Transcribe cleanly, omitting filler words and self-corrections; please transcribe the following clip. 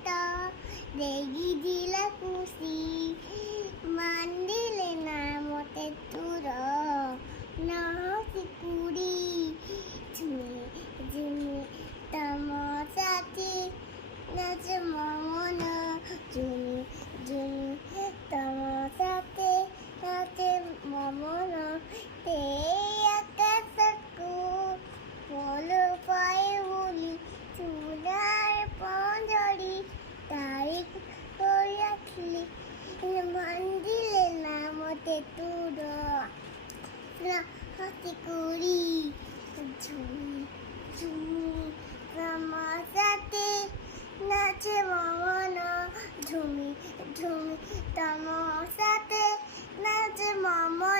তো দেগি দিলা খুশি মান্দিলে না মতে তুর নহসি ঝুমি ঝুমি তম সাথী নাচ মমন ঝুমি ঝুমি তম সাথে নাচে মমন তে আকাশকু বলো পায়ে বলি চুলার পঞ্জরি তারিখ করে রাখলি মন্দিরে নামতে তুর হাতি কুড়ি ঝুমি ঝুমি আমার সাথে নাচে মমন ঝুমি ঝুমি তোমার সাথে নাচে মমন